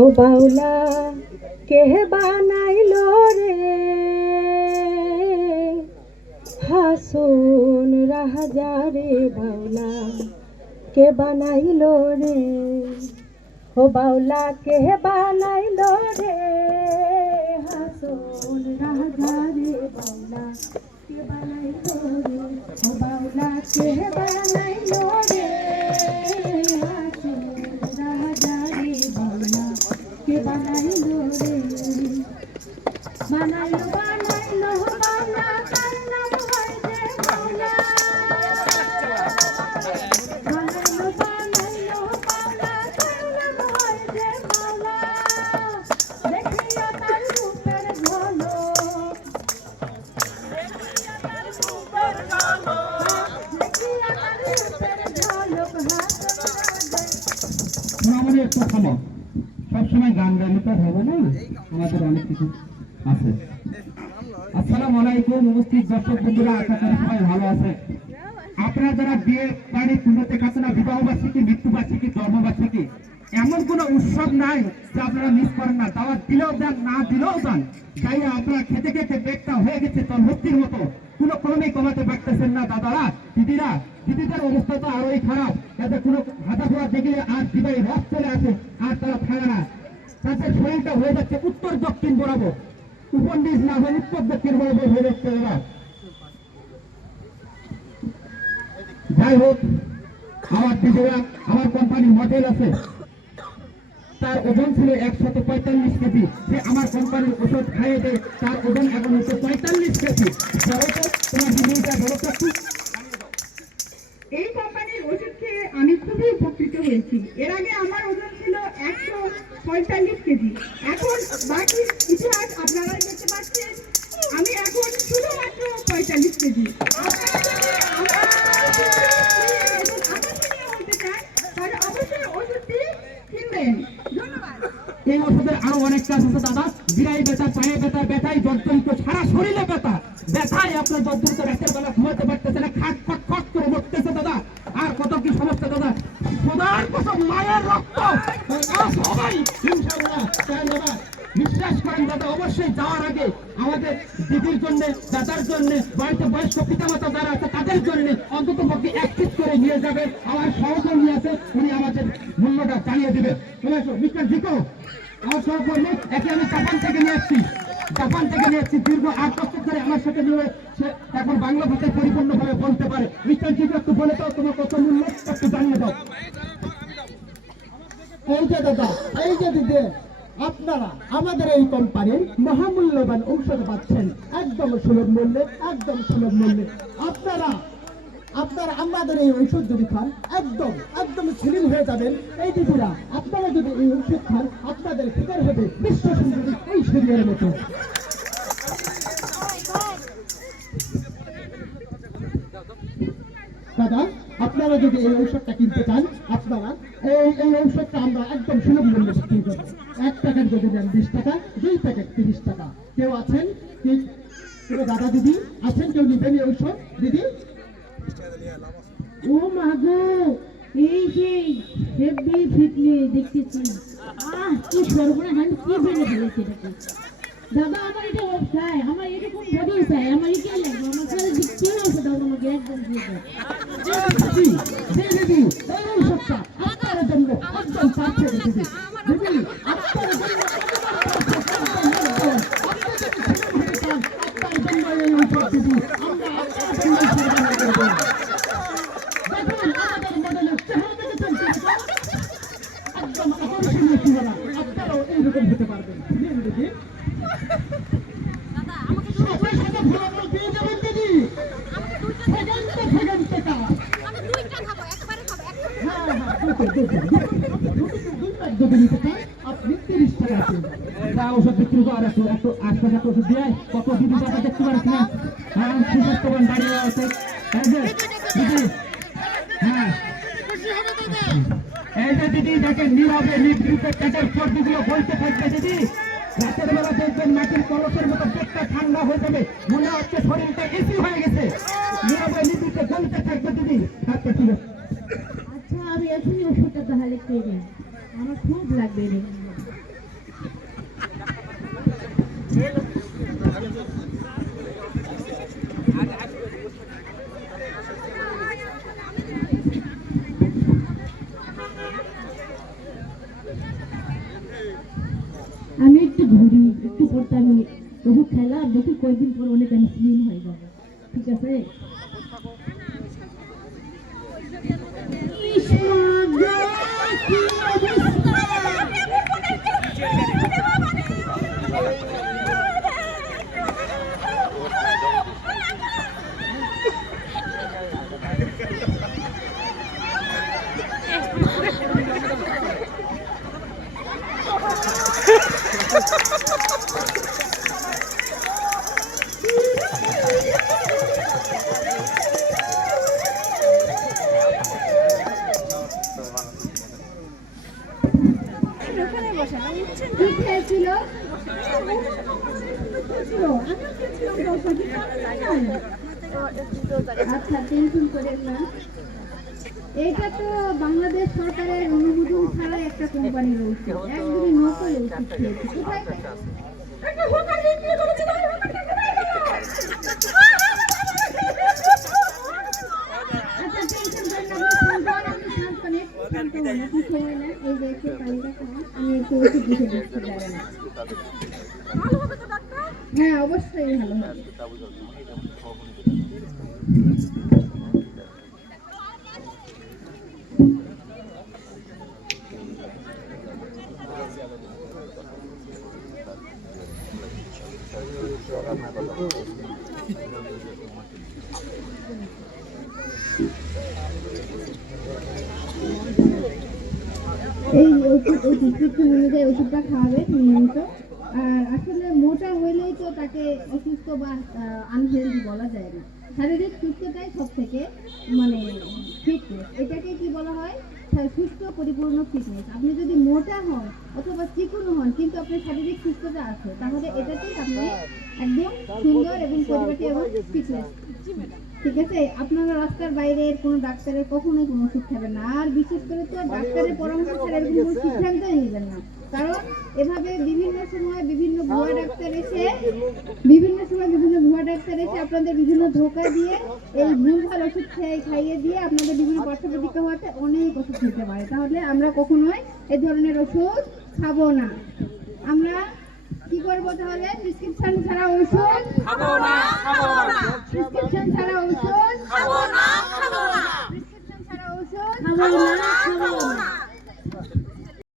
ও বাউলা কে বানাইলো রে হাসুন রাজারে বাউলা কে বানাইলো রে ও বাউলা কে বানাইলো রে হাসুন রাজারে বাউলা কে বানাইলো রে ও বাউলা কে বানাইলো রে বানাইলো রে বানাইলো বানাইলো বাউলা তার নাম হয় যে বাউলা বানাইলো বানাইলো বাউলা তার নাম হয় যে বাউলা দেখিয়া তার রূপের ঝলক দেখিয়া তার রূপের ঝলক আমাদের একটা থামো সবসময় গান গাইলে তো হবে না, আমাদের অনেক কিছু আছে। আসসালামু আলাইকুম উপস্থিত দর্শক বন্ধুরা, আশা করি সবাই ভালো আছে। আপনারা যারা বিয়ে বাড়ি পুজোতে কাছে বিবাহ বার্ষিকী, মৃত্যুবার্ষিকী, জন্মবার্ষিকী, এমন কোনো উৎসব নাই যে আপনারা মিস করেন না। দাওয়াত দিলেও দেন, না দিলেও দেন, যাই আপনারা খেতে খেতে পেটটা হয়ে গেছে তলভর্তির মতো, কোনো ক্রমেই কমাতে পারতেছেন না। দাদারা দিদিরা, দিদিদের অবস্থা তো আরোই খারাপ। যাতে কোনো হাতা ফোড়া দেখলে আর দিবাই রস চলে আসে, আর তারা থাকে না। তাদের শরীরটা হয়ে যাচ্ছে উত্তর দক্ষিণ বরাবর, উপর নিচ না হয়ে উত্তর দক্ষিণ বরাবর হয়ে যাচ্ছে। যাই হোক, আমার দিদিরা, আমার কোম্পানি মডেল আছে, তার ওজন ছিল 145 কেজি। সে আমার কোম্পানির ওষুধ খাইয়ে দেয়, তার ওজন এখন হচ্ছে 45 কেজি। তোমার দিদিটা বলো তো একটু। এই কোম্পানির ওষুধ খেয়ে আমি খুবই উপকৃত হয়েছি। এর আগে আমার ওজন ছিল 145 কেজি। এখন বাকি ইতিহাস আপনারা দেখতে পাচ্ছেন, আমি এখন শুধুমাত্র 45 কেজি। এই ওষুধের আরো অনেক কাজ আছে দাদা। বিড়াই ব্যথা, পায়ে ব্যথা, ব্যথায় জর্জরিত, সারা শরীরে ব্যথা, ব্যথায় আপনার জর্জরিত, রাতের বেলা ঘুমাতে পারতেছে না, খাট খট খট করে মরতেছে দাদা। আর কত কি সমস্যা দাদা, সদার কত মায়ের রক্ত সবাই ইনশাআল্লাহ চাই দাদা। বিশ্বাস করেন দাদা, অবশ্যই যাওয়ার আগে আমাদের দিদির জন্য, দাদার জন্য, বাড়িতে বয়স্ক পিতামাতা যারা আছে তাদের জন্য অন্তত পক্ষে একটিভ করে নিয়ে যাবে। আমার সহকর্মী আছে, উনি আমাদের মূল্যটা জানিয়ে দিবে। মিস্টার জিকো, আমার সহকর্মী, একে আমি জাপান থেকে নিয়ে এসেছি। দীর্ঘ 8 বছর ধরে আমার সাথে নিয়ে সে এখন বাংলা ভাষায় পরিপূর্ণভাবে বলতে পারে। মিস্টার জিকো, একটু বলে দাও তোমার কত মূল্য, একটু জানিয়ে দাও। এই যে দাদা, এই যে দিদি, আপনারা আমাদের এই কোম্পানির মহামূল্যবান ঔষধ পাচ্ছেন একদম সুলভ মূল্যে, একদম সুলভ মূল্যে। আপনারা আমাদের এই ঔষধ যদি খান একদম স্লিম হয়ে যাবেন। এই দিদিরা, আপনারা যদি এই ঔষধ খান আপনাদের ফিগার হবে বিশ্ব সুন্দরী এই শরীরের মতো। দাদা, আপনারা যদি এই ঔষধটা কিনতে চান, আপনারা এই ঔষধটা আমরা একদম সুলভ মূল্যে বিক্রি করবো। 1 প্যাকেট যদি নেন 20 টাকা, 2 প্যাকেট 30 টাকা। কেউ আছেন কি দাদা, দিদি আছেন কেউ নিবেন এই ঔষধ? দিদি, ও মাগো, এই যে হেভি ফিটলি দেখতেছি, কি সর্বনাশ, কি বেড়ে ফেলেছে এটাকে। দাদা, আমার এটা চাই, আমার এরকম বডি চাই, আমার এটা লাগবে, আমার কাছে দিচ্ছি আছে দাদা, আমাকে একদম দিয়ে দাও। দিদি, এই ঔষধটা আপনার জন্য একদম পারফেক্ট। দিদি, দিদি, আপনার জন্য এই ঔষধ দিদি আমরা আপনার জন্য সরবরাহ করবো। দেখুন আমাদের মডেলের চেহারা দেখেছেন, একদম আকর্ষণীয় চেহারা, আপনারাও এইরকম হতে পারবেন। দিদি, সাথে সাথে ফলাফল পেয়ে যাবেন দিদি। সেকেন্ড টাকা। আপনি 30 টাকা ওষুধ বিক্রি কর, একটু আশপাশে ওষুধ দিয়ে কত দিদি টাকা দেখতে পারছি না। হ্যাঁ, সুস্বাস্থ্যবান দাঁড়িয়ে আছে। দিদি, হ্যাঁ, এই যে দিদি দেখেন, নীরবে নিভৃতে পেটের চর্বিগুলো বলতে থাকবে। দিদি, রাতের বেলা দেখবেন মাটির কলসের মতো পেটটা ঠান্ডা হয়ে যাবে, মনে হচ্ছে শরীরটা এসি হয়ে গেছে। নীরবে নিভৃতে আমি একটু ঘুরি, একটু পড়তে আমি বহু খেলা দেখি কয়েকদিন পর অনেক আমি স্লিম হয়ে যাবো, ঠিক আছে? কি খেয়েছিল? আচ্ছা, টেনশন করেন না। এটা তো বাংলাদেশ সরকারের অনুমোদন ছাড়া একটা কোম্পানির ওষুধ, একদমই নকল ওষুধ খেয়েছি। কোথায় আচ্ছা, টেনশন করেন না, আপনি শান্ত হন, আপনি সময় নেন। এই যে একটু পানিটা খান, আমি একটু ওষুধ দিতে দিচ্ছি, দাঁড়ান। হ্যাঁ, অবশ্যই ভালো হবে। এই ওষুধ, এই প্রেসক্রিপশন অনুযায়ী ওষুধটা খাওয়াবে নিয়মিত। আর আসলে মোটা হইলেই তো তাকে অসুস্থ বা আনহেলদি বলা যায় না। শারীরিক সুস্থতাই সব থেকে মানে ফিটনেস, এটাকে কি বলা হয়? সুস্থ পরিপূর্ণ ফিটনেস। আপনি যদি মোটা হন অথবা চিকন হন কিন্তু আপনার শারীরিক সুস্থতা আছে, তাহলে এটাতেই আপনি একদম সুন্দর এবং পরিপাটি এবং ফিটনেস, ঠিক আছে? আপনারা রাস্তার বাইরের কোনো ডাক্তারের কখনোই কোনো ওষুধ খাবেন না, আর বিশেষ করে তো ডাক্তারের পরামর্শ ছাড়া এরকম কোনো সিদ্ধান্তই নেবেন না। কারণ এভাবে বিভিন্ন সময় বিভিন্ন ভুয়া ডাক্তার এসে আপনাদের বিভিন্ন ধোঁকা দিয়ে এই ভুলভাল ওষুধ খাইয়ে দিয়ে আপনাদের বিভিন্ন পার্শ্ব প্রতিক্রিয়া হওয়াতে অনেক ওষুধ খেতে পারে। তাহলে আমরা কখনোই এই ধরনের ওষুধ খাবো না। আমরা কি করবো তাহলে? প্রেসক্রিপশন ছাড়া ওষুধ খাবো না, প্রেসক্রিপশন ছাড়া ওষুধ খাবো না, প্রেসক্রিপশন ছাড়া ওষুধ খাবো না।